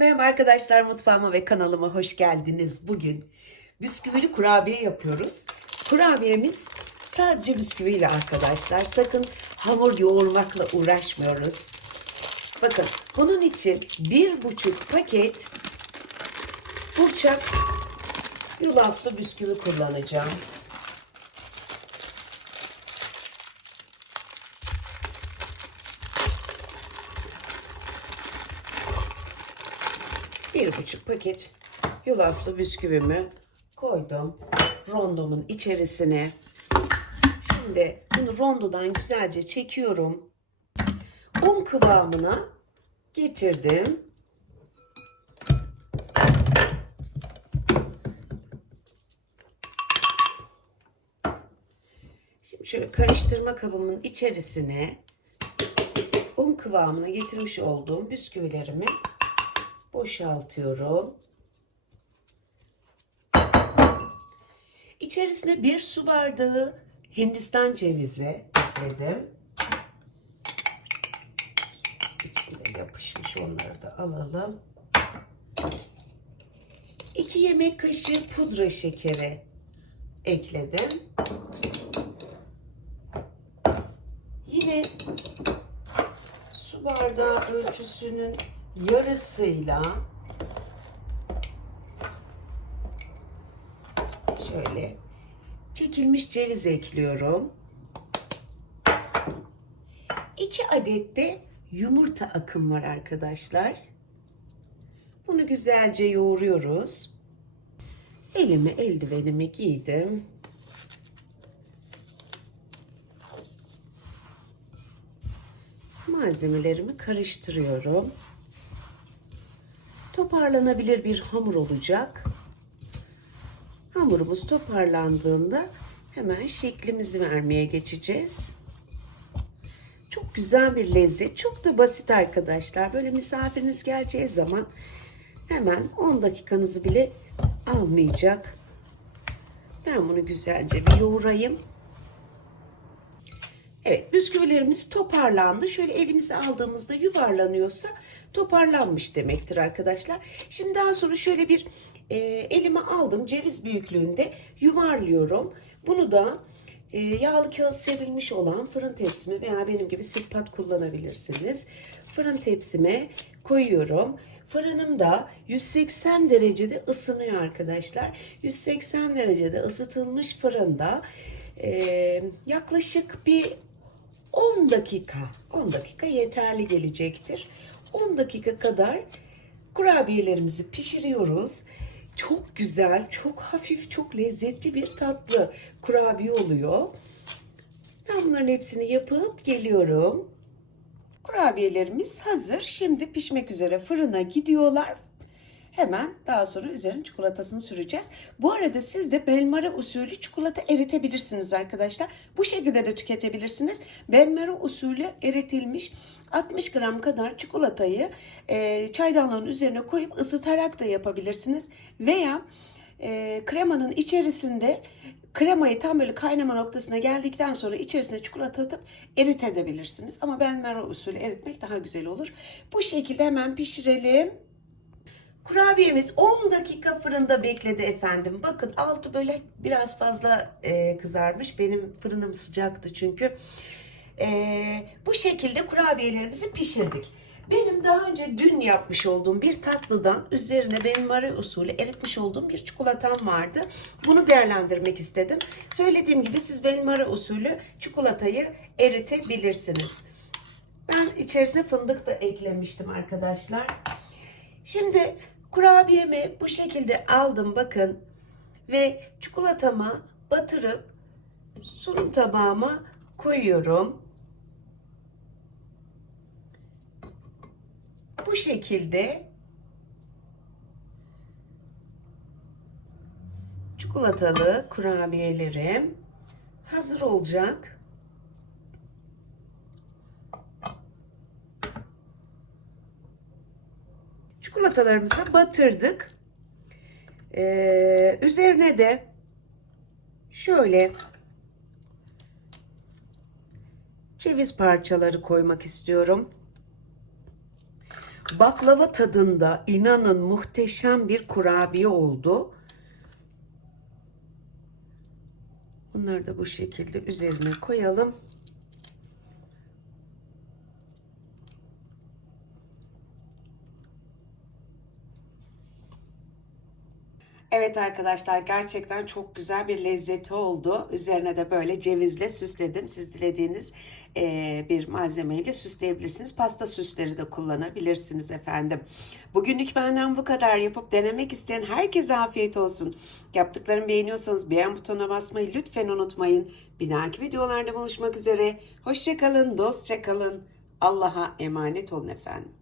Merhaba arkadaşlar mutfağıma ve kanalıma hoş geldiniz. Bugün bisküvili kurabiye yapıyoruz. Kurabiyemiz sadece bisküviyle arkadaşlar. Sakın hamur yoğurmakla uğraşmıyoruz. Bakın bunun için bir buçuk paket burçak yulaflı bisküvi kullanacağım. Bir buçuk paket yulaflı bisküvimi koydum rondomun içerisine. Şimdi bunu rondodan güzelce çekiyorum. Un kıvamına getirdim. Şimdi şöyle karıştırma kabımın içerisine un kıvamına getirmiş olduğum bisküvilerimi boşaltıyorum. İçerisine bir su bardağı Hindistan cevizi ekledim. İçinde yapışmış onları da alalım. 2 yemek kaşığı pudra şekeri ekledim. Yine su bardağı ölçüsünün yarısıyla şöyle çekilmiş ceviz ekliyorum. 2 adet de yumurta akım var arkadaşlar. Bunu güzelce yoğuruyoruz. Elimi eldivenimi giydim. Malzemelerimi karıştırıyorum. Toparlanabilir bir hamur olacak. Hamurumuz toparlandığında hemen şeklimizi vermeye geçeceğiz. Çok güzel bir lezzet. Çok da basit arkadaşlar. Böyle misafiriniz geleceği zaman hemen 10 dakikanızı bile almayacak. Ben bunu güzelce bir yoğurayım. Evet bisküvilerimiz toparlandı. Şöyle elimize aldığımızda yuvarlanıyorsa toparlanmış demektir arkadaşlar. Şimdi daha sonra şöyle bir e, elime aldım ceviz büyüklüğünde yuvarlıyorum. Bunu da e, yağlı kağıt serilmiş olan fırın tepsime veya benim gibi silpat kullanabilirsiniz. Fırın tepsime koyuyorum. Fırınım da 180 derecede ısınıyor arkadaşlar. 180 derecede ısıtılmış fırında e, yaklaşık bir 10 dakika 10 dakika yeterli gelecektir. 10 dakika kadar kurabiyelerimizi pişiriyoruz. Çok güzel, çok hafif, çok lezzetli bir tatlı kurabiye oluyor. Ben bunların hepsini yapıp geliyorum. Kurabiyelerimiz hazır. Şimdi pişmek üzere fırına gidiyorlar. Hemen daha sonra üzerine çikolatasını süreceğiz. Bu arada siz de benmara usulü çikolata eritebilirsiniz arkadaşlar. Bu şekilde de tüketebilirsiniz. Benmara usulü eritilmiş 60 gram kadar çikolatayı e, çaydanlığın üzerine koyup ısıtarak da yapabilirsiniz. Veya e, kremanın içerisinde kremayı tam böyle kaynama noktasına geldikten sonra içerisine çikolata atıp eritebilirsiniz. Ama benmara usulü eritmek daha güzel olur. Bu şekilde hemen pişirelim. Kurabiyemiz 10 dakika fırında bekledi efendim. Bakın altı böyle biraz fazla e, kızarmış. Benim fırınım sıcaktı çünkü. E, bu şekilde kurabiyelerimizi pişirdik. Benim daha önce dün yapmış olduğum bir tatlıdan üzerine benim mara usulü eritmiş olduğum bir çikolatam vardı. Bunu değerlendirmek istedim. Söylediğim gibi siz benim mara usulü çikolatayı eritebilirsiniz. Ben içerisine fındık da eklemiştim arkadaşlar. Şimdi kurabiyemi bu şekilde aldım bakın ve çikolatamı batırıp sunum tabağıma koyuyorum. Bu şekilde çikolatalı kurabiyelerim hazır olacak. Çikolatalarımıza batırdık. Ee, üzerine de şöyle ceviz parçaları koymak istiyorum. baklava tadında inanın muhteşem bir kurabiye oldu. Bunları da bu şekilde üzerine koyalım. Evet arkadaşlar gerçekten çok güzel bir lezzeti oldu. Üzerine de böyle cevizle süsledim. Siz dilediğiniz eee, bir malzemeyle süsleyebilirsiniz. Pasta süsleri de kullanabilirsiniz efendim. Bugünlük benden bu kadar. Yapıp denemek isteyen herkese afiyet olsun. Yaptıklarımı beğeniyorsanız beğen butonuna basmayı lütfen unutmayın. Bir dahaki videolarda buluşmak üzere. Hoşçakalın, dostça kalın. Allah'a emanet olun efendim.